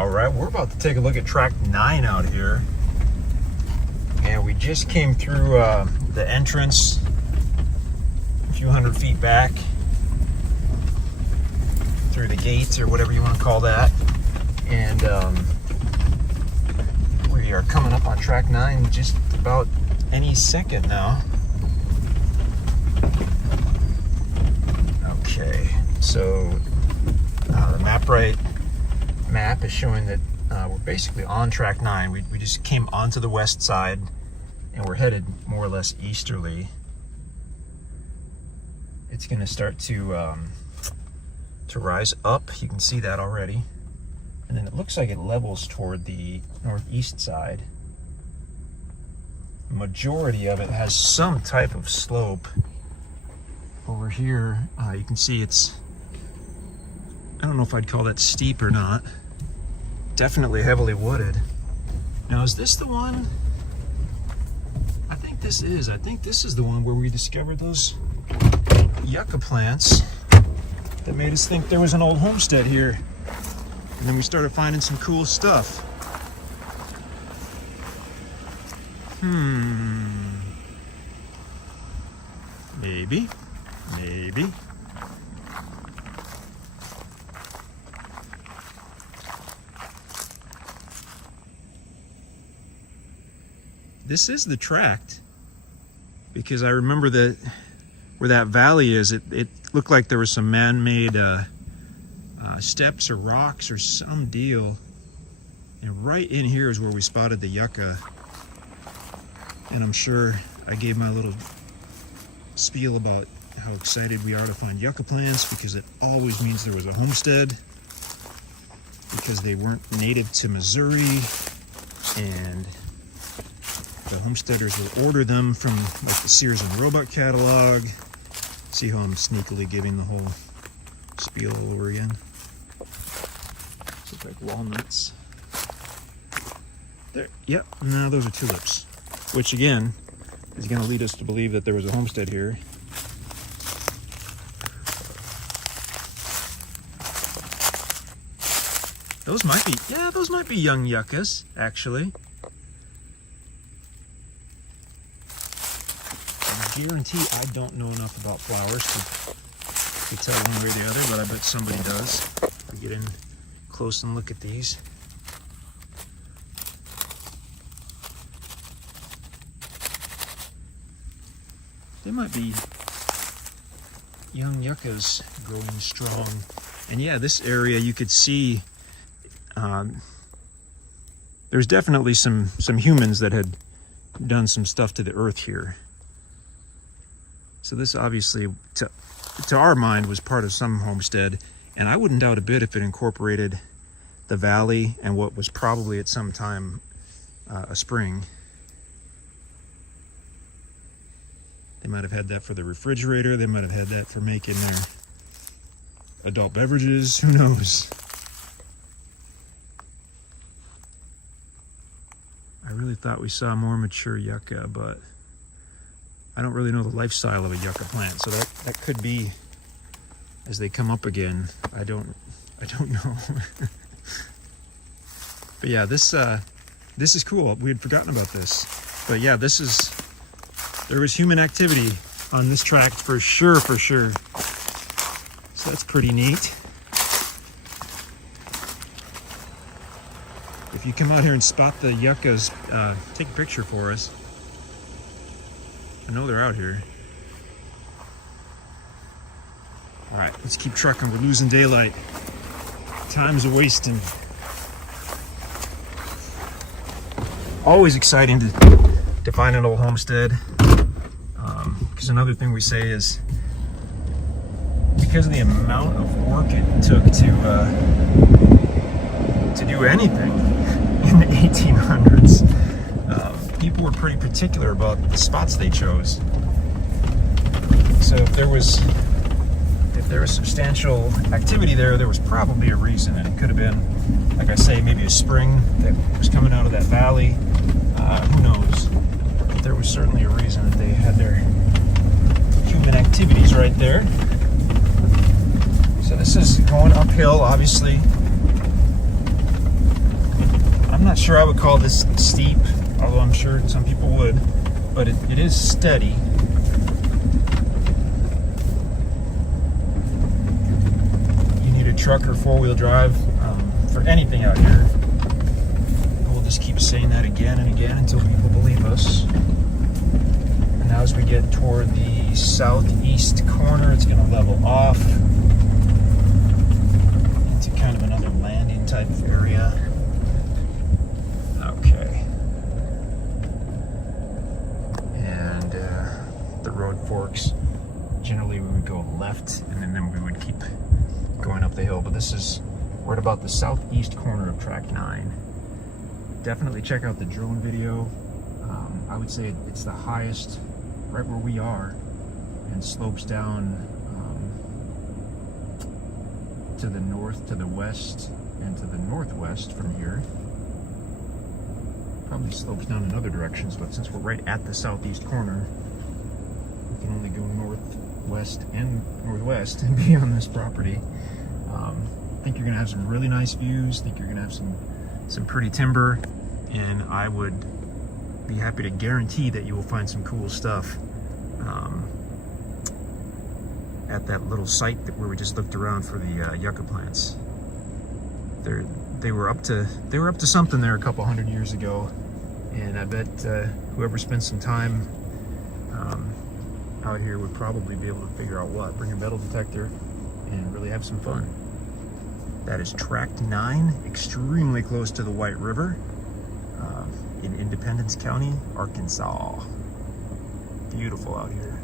All right, we're about to take a look at Tract 9 out here. And we just came through the entrance, a few hundred feet back, through the gates or whatever you want to call that. And we are coming up on Tract 9 just about any second now. Okay, so the map is showing that we're basically on Tract 9. We just came onto the west side and we're headed more or less easterly. It's going to start to rise up. You can see that already. And then it looks like it levels toward the northeast side. The majority of it has some type of slope. Over here, you can see it's, I don't know if I'd call that steep or not. Definitely heavily wooded. Now, is this the one? I think this is. I think this is the one where we discovered those yucca plants that made us think there was an old homestead here. And then we started finding some cool stuff. Maybe. This is the tract, because I remember that where that valley is, it looked like there was some man-made steps or rocks or some deal. And right in here is where we spotted the yucca. And I'm sure I gave my little spiel about how excited we are to find yucca plants, because it always means there was a homestead, because they weren't native to Missouri, and the homesteaders will order them from like the Sears and Roebuck catalog. See how I'm sneakily giving the whole spiel all over again? Look like walnuts. There, yep, no, those are tulips. Which again, is gonna lead us to believe that there was a homestead here. Those might be, yeah, those might be young yuccas, actually. I guarantee I don't know enough about flowers to tell one way or the other, but I bet somebody does. If we get in close and look at these. They might be young yuccas growing strong. And yeah, this area you could see there's definitely some humans that had done some stuff to the earth here. So this obviously, to our mind, was part of some homestead, and I wouldn't doubt a bit if it incorporated the valley and what was probably at some time a spring. They might have had that for the refrigerator. They might have had that for making their adult beverages. Who knows? I really thought we saw more mature yucca, but I don't really know the lifestyle of a yucca plant, so that could be as they come up again. I don't know. But yeah, this is cool. We had forgotten about this, but yeah, there was human activity on this tract for sure. So that's pretty neat. If you come out here and spot the yuccas, take a picture for us. I know they're out here. All right, let's keep trucking. We're losing daylight. Time's a wasting. Always exciting to find an old homestead. Because another thing we say is, because of the amount of work it took to do anything in the 1800s, people were pretty particular about the spots they chose. So if there was substantial activity there was probably a reason, and it could have been, like I say, maybe a spring that was coming out of that valley. Who knows? But there was certainly a reason that they had their human activities right there. So this is going uphill, obviously. sure I would call this steep, although I'm sure some people would, but it is steady. You need a truck or four-wheel drive for anything out here. We'll just keep saying that again and again until people believe us. And now as we get toward the southeast corner, it's going to level off into kind of another landing type of area. Okay. And the road forks. Generally we would go left and then we would keep going up the hill, but we're at about the southeast corner of Tract 9. Definitely check out the drone video. I would say it's the highest right where we are and slopes down to the north, to the west, and to the northwest from here. Probably slopes down in other directions, but since we're right at the southeast corner, we can only go northwest and northwest and be on this property. I think you're gonna have some really nice views. I think you're gonna have some pretty timber, and I would be happy to guarantee that you will find some cool stuff at that little site where we just looked around for the yucca plants. They were up to something there a couple hundred years ago, and I bet whoever spent some time out here would probably be able to figure out what. Bring a metal detector and really have some fun. That is Tract 9, extremely close to the White River in Independence County, Arkansas. Beautiful out here.